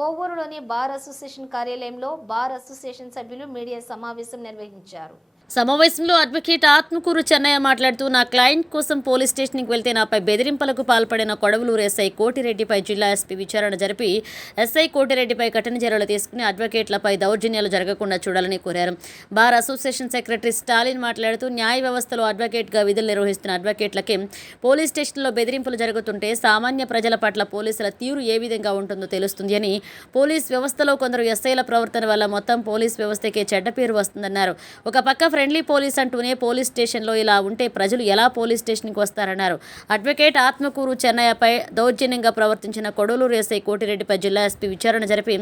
కోవూరులోని bar association కార్యాలయంలో bar association సభ్యులు media సమావేశం నిర్వహించారు. సమావేశంలో అడ్వకేట్ ఆత్మకూరు చెన్నయ్య మాట్లాడుతూ నా క్లయింట్ కోసం పోలీస్ స్టేషన్కి వెళ్తే నాపై బెదిరింపులకు పాల్పడిన కొడవలూరు ఎస్ఐ కోటిరెడ్డిపై జిల్లా ఎస్పీ విచారణ జరిపి ఎస్ఐ కోటిరెడ్డిపై కఠిన చర్యలు తీసుకుని అడ్వకేట్లపై దౌర్జన్యాలు జరగకుండా చూడాలని కోరారు. బార్ అసోసియేషన్ సెక్రటరీ స్టాలిన్ మాట్లాడుతూ న్యాయ వ్యవస్థలో అడ్వకేట్గా విధులు నిర్వహిస్తున్న అడ్వకేట్లకి పోలీస్ స్టేషన్లో బెదిరింపులు జరుగుతుంటే సామాన్య ప్రజల పట్ల పోలీసుల తీరు ఏ విధంగా ఉంటుందో తెలుస్తుంది అని పోలీస్ వ్యవస్థలో కొందరు ఎస్ఐల ప్రవర్తన వల్ల మొత్తం పోలీస్ వ్యవస్థకే చెడ్డ పేరు వస్తుందన్నారు. ఒక పక్క ఫ్రెండ్లీ పోలీస్ అంటూనే పోలీస్ స్టేషన్లో ఇలా ఉంటే ప్రజలు ఎలా పోలీస్ స్టేషన్కి వస్తారన్నారు. అడ్వకేట్ ఆత్మకూరు చెన్నయ్యపై దౌర్జన్యంగా ప్రవర్తించిన కొడలూరు ఎస్ఐ కోటిరెడ్డిపై జిల్లా ఎస్పీ విచారణ జరిపి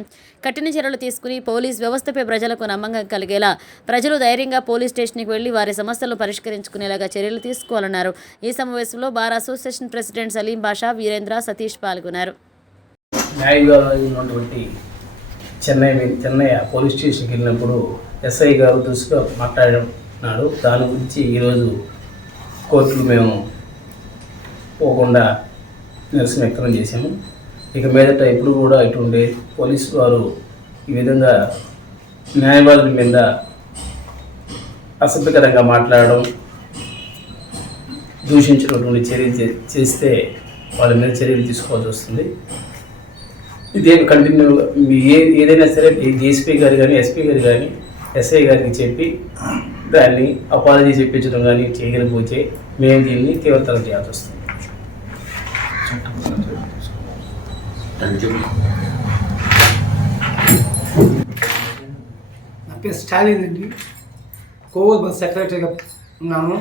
కఠిన చర్యలు తీసుకుని పోలీస్ వ్యవస్థపై ప్రజలకు నమ్మకం కలిగేలా ప్రజలు ధైర్యంగా పోలీస్ స్టేషన్కి వెళ్ళి వారి సమస్యలను పరిష్కరించుకునేలాగా చర్యలు తీసుకోవాలన్నారు. ఈ సమావేశంలో bar association president Salim Basha Veerendra Satish పాల్గొన్నారు. చెన్నై చెన్నై పోలీస్ స్టేషన్కి వెళ్ళినప్పుడు ఎస్ఐ గారు దుస్తుగా మాట్లాడినాడు దాని గురించి ఈరోజు కోర్టులు మేము పోకుండా నిరసన వ్యక్తం చేశాము. ఇక మీదట ఎప్పుడు కూడా ఇటువంటి పోలీసు వారు ఈ విధంగా న్యాయవాదుల మీద అసభ్యకరంగా మాట్లాడడం దూషించినటువంటి చర్యలు చే- చేస్తే వాళ్ళ మీద చర్యలు తీసుకోవాల్సి వస్తుంది. ఇదే కంటిన్యూ మీ ఏ ఏదైనా సరే డిఎస్పీ గారు కానీ ఎస్పీ గారు కానీ ఎస్ఐ గారికి చెప్పి దాన్ని అపాలజీ చెప్పించడం కానీ చేయకపోతే మేము దీన్ని తీవ్రతరం చేయాల్సి వస్తుంది. నా పేరు స్టాలిన్ అండి. కోవూరు బస్ సెక్రటరీగా ఉన్నాను.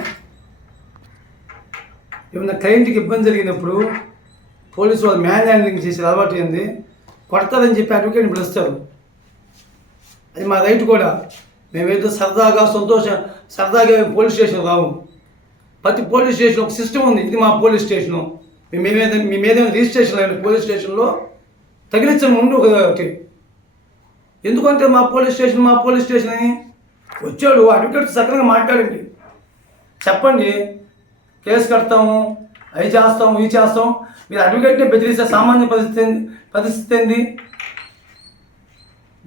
ఏమన్నా క్లయింట్కి ఇబ్బంది జరిగినప్పుడు పోలీసు వాళ్ళు మ్యాన్ హ్యాండ్లింగ్ చేసే అలవాటు ఏంది? కొడతారని చెప్పి అడ్వకేట్ని పిలుస్తారు. అది మా రైట్ కూడా. మేమేదో సరదాగా సంతోషం సరదాగా పోలీస్ స్టేషన్ రాము ప్రతి పోలీస్ స్టేషన్ ఒక సిస్టమ్ ఉంది. ఇది మా పోలీస్ స్టేషను. మేమేదైనా ఏదైనా మీ మీద రిజిస్ట్రేషన్ అయిన పోలీస్ స్టేషన్లో తగిలించడం ఉండు ఒకటి. ఎందుకంటే మా పోలీస్ స్టేషన్ మా పోలీస్ స్టేషన్ అని వచ్చాడు. అడ్వకేట్ సక్రంగా మాట్లాడండి చెప్పండి కేసు కడతాము అవి చేస్తాము ఇవి చేస్తాం మీరు అడ్వకేట్ని బెదిరిస్తే సామాన్య పరిస్థితి పరిస్థితి ఏంది?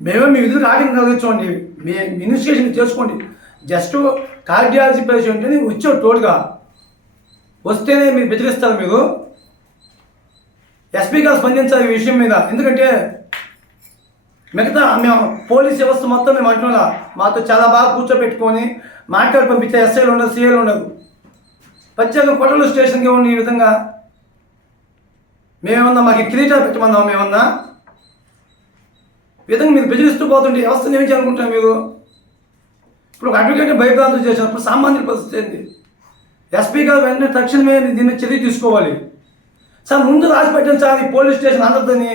మేమే మీ విధులు రావడం కలిగించండి. మీ ఇన్వెస్టిగేషన్ చేసుకోండి. జస్ట్ కార్డియాలజీ పేషెంట్ అని వచ్చాడు టోటుగా వస్తేనే మీరు బెదిరిస్తారు మీరు. ఎస్పీ గారు స్పందించాలి ఈ విషయం మీద. ఎందుకంటే మిగతా మేము పోలీస్ వ్యవస్థ మొత్తం మేము అంటున్నా మాతో చాలా బాగా కూర్చోబెట్టుకొని మాట్లాడి పంపించే ఎస్ఐలు ఉండదు సీఏలు ఉండదు ప్రత్యేకంగా కొట్టలు స్టేషన్కి ఉండి ఈ విధంగా. మేమేమన్నా మాకు కిరీటా పెట్టమన్నాం మేమన్నా? విధంగా మీరు బెదిరిస్తూ పోతుంటే వ్యవస్థను ఏం చేయాలనుకుంటారు మీరు? ఇప్పుడు ఒక అడ్వకేట్ భయభ్రాంతులు చేసినప్పుడు సామాన్య పరిస్థితి ఏంది ఎస్పీ గారు వెంటనే తక్షణమే దీని మీద చర్య తీసుకోవాలి. సార్ ముందు రాసి పెట్టండి సార్ ఈ పోలీస్ స్టేషన్ అందరిదని.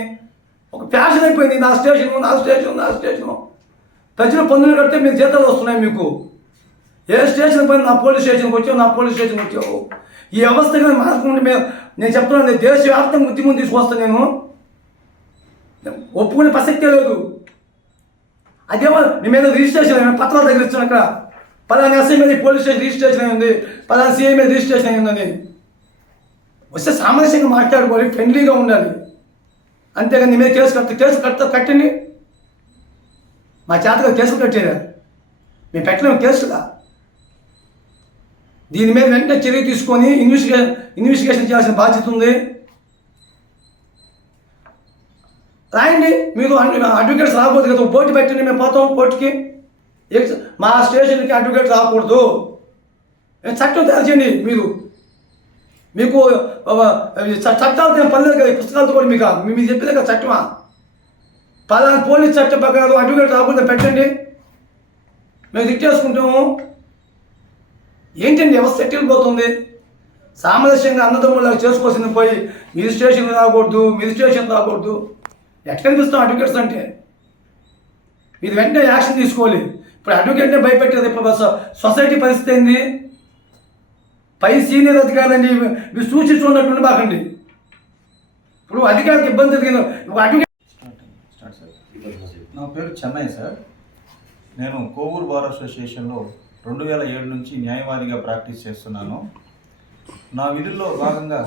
ఒక ఫ్యాషన్ అయిపోయింది. నా స్టేషన్ నా స్టేషన్ నా స్టేషన్. తచ్చిన పన్నులు కడితే మీ జీతాలు వస్తున్నాయి మీకు. ఏ స్టేషన్ పోయిన నా పోలీస్ స్టేషన్కి వచ్చావు నా పోలీస్ స్టేషన్కి వచ్చావు. ఈ వ్యవస్థ కానీ మార్చుకుంటే మేము నేను చెప్తున్నాను నేను దేశవ్యాప్తంగా ఉద్యమం తీసుకొస్తాను నేను. ఒప్పుకునే ప్రసక్తే లేదు. అదేమో నీ మీద రిజిస్ట్రేషన్ అయిన పత్రాలు తగిలిస్తాను అక్కడ. పలానా ఎస్ఐ మీద పోలీస్ స్టేషన్ రిజిస్ట్రేషన్ అయింది పలానా సిఐ మీద రిజిస్ట్రేషన్ అయిందని వస్తే సామరస్యంగా మాట్లాడుకోవాలి ఫ్రెండ్లీగా ఉండాలి. అంతేగాని నీ మీద కేసు కట్ట కేసు కట్ట కట్టండి. మా చేతగా కేసులు కట్టేదా మేము పెట్టలేము కేసులా. దీని మీద వెంటనే చర్య తీసుకొని ఇన్వెస్టిగే ఇన్వెస్టిగేషన్ చేయాల్సిన బాధ్యత ఉంది. రాయండి. మీరు అడ్వకేట్స్ రాకూడదు కదా. పోటీ పెట్టండి మేము పోతాం కోర్టుకి. మా స్టేషన్కి అడ్వకేట్ రాకూడదు. చట్టం తయారు చేయండి మీరు. మీకు చట్టాలు అవి చ- కదా. పుస్తకాలతో కూడా మీకు మీరు చెప్పేది కదా చట్టమా? పలానా పోలీస్ చట్టం ప్రకారం అడ్వకేట్ రాకుండా పెట్టండి. మేము తిట్టేసుకుంటాము. ఏంటండి వ్యవస్థ ఎట్టిపోతుంది సామరస్యంగా అన్నదమ్ములాగా చేసుకోవాల్సింది పోయి మీరు స్టేషన్ రాకూడదు మీరు స్టేషన్ రాకూడదు. ఎట్లా చూస్తాం అడ్వకేట్స్ అంటే? మీరు వెంటనే యాక్షన్ తీసుకోవాలి. ఇప్పుడు అడ్వకేట్నే భయపెట్టేది ఇప్పుడు సొసైటీ పరిస్థితి ఏంది? పై సీనియర్ అధికారులని మీరు సూచించుకున్నట్టు బాకండి ఇప్పుడు అధికారికి ఇబ్బంది జరిగింది ఒక అడ్వకేట్ స్టార్ట్ సార్ నా పేరు చెన్నై సార్. నేను కోవూరు బార్ అసోసియేషన్లో రెండు వేల ఏడు నుంచి న్యాయవాదిగా ప్రాక్టీస్ చేస్తున్నాను. నా విధుల్లో భాగంగా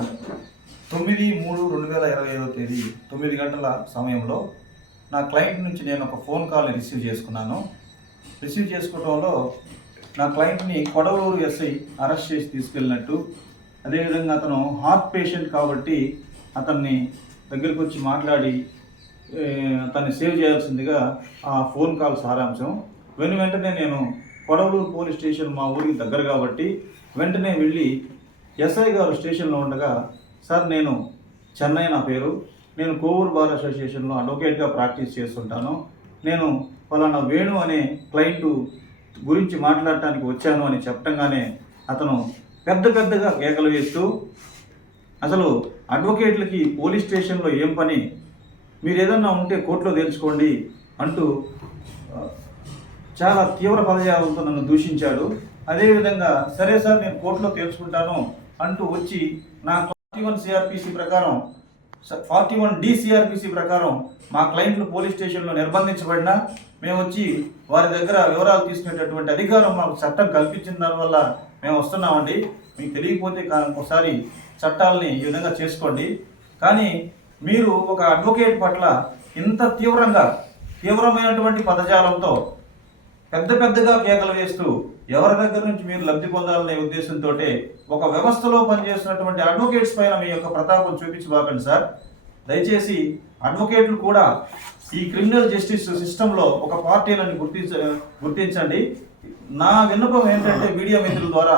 తొమ్మిది మూడు రెండు వేల ఇరవై ఐదో తేదీ తొమ్మిది గంటల సమయంలో నా క్లయింట్ నుంచి నేను ఒక ఫోన్ కాల్ని రిసీవ్ చేసుకున్నాను. రిసీవ్ చేసుకోవడంలో నా క్లయింట్ని కొడవలూరు ఎస్ఐ అరెస్ట్ చేసి తీసుకెళ్ళినట్టు అదేవిధంగా అతను హార్ట్ పేషెంట్ కాబట్టి అతన్ని దగ్గరికి వచ్చి మాట్లాడి అతన్ని సేవ్ చేయాల్సిందిగా ఆ ఫోన్ కాల్ సారాంశం. వెను వెంటనే నేను కొడవలూరు పోలీస్ స్టేషన్ మా ఊరికి దగ్గర కాబట్టి వెంటనే వెళ్ళి ఎస్ఐ గారు స్టేషన్లో ఉండగా సార్ నేను చెన్నై నా పేరు. నేను కోవూరు బార్ అసోసియేషన్లో అడ్వకేట్గా ప్రాక్టీస్ చేస్తుంటాను. నేను ఫలానా వేణు అనే క్లయింట్ గురించి మాట్లాడటానికి వచ్చాను అని చెప్పటంగానే అతను పెద్ద పెద్దగా కేకలు వేస్తూ అసలు అడ్వకేట్లకి పోలీస్ స్టేషన్లో ఏం పని? మీరు ఏదన్నా ఉంటే కోర్టులో తెలుసుకోండి అంటూ చాలా తీవ్ర పదజాలంతో నన్ను దూషించాడు. అదేవిధంగా సరే సార్ నేను కోర్టులో తెలుసుకుంటాను అంటూ వచ్చి నాకు ఫార్టీ వన్ సిఆర్పిసి ప్రకారం ఫార్టీ వన్ డిసిఆర్పిసి ప్రకారం మా క్లయింట్లు పోలీస్ స్టేషన్లో నిర్బంధించబడినా మేము వచ్చి వారి దగ్గర వివరాలు తీసుకునేటటువంటి అధికారం మాకు చట్టం కల్పించిన దానివల్ల మేము వస్తున్నామండి. మీకు తెలియకపోతే ఒకసారి చట్టాలని ఈ విధంగా చేసుకోండి. కానీ మీరు ఒక అడ్వకేట్ పట్ల ఇంత తీవ్రంగా తీవ్రమైనటువంటి పదజాలంతో పెద్ద పెద్దగా కేకలు వేస్తూ ఎవరి దగ్గర నుంచి మీరు లబ్ధి పొందాలనే ఉద్దేశంతో ఒక వ్యవస్థలో పనిచేస్తున్నటువంటి అడ్వకేట్స్ పైన మీ యొక్క ప్రతాపం చూపించబాకండి సార్. దయచేసి అడ్వకేట్లు కూడా ఈ క్రిమినల్ జస్టిస్ సిస్టంలో ఒక పార్టీలను గుర్తించ గుర్తించండి. నా విన్నపం ఏంటంటే మీడియా మిత్రుల ద్వారా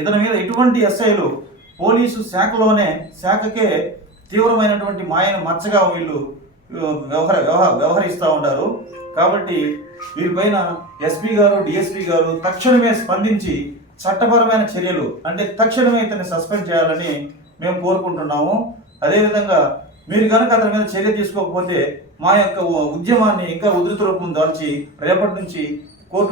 ఇతని మీద ఎటువంటి ఎస్ఐలు పోలీసు శాఖలోనే శాఖకే తీవ్రమైనటువంటి మాయను మచ్చగా వీళ్ళు వ్యవహార వ్యవహరిస్తూ ఉంటారు. కాబట్టి వీరిపైన ఎస్పీ గారు డిఎస్పీ గారు తక్షణమే స్పందించి చట్టపరమైన చర్యలు అంటే తక్షణమే ఇతన్ని సస్పెండ్ చేయాలని మేము కోరుకుంటున్నాము. అదేవిధంగా మీరు కనుక అతని మీద చర్య తీసుకోకపోతే మా యొక్క ఉద్యమాన్ని ఇంకా ఉధృత రూపం దాల్చి రేపటి నుంచి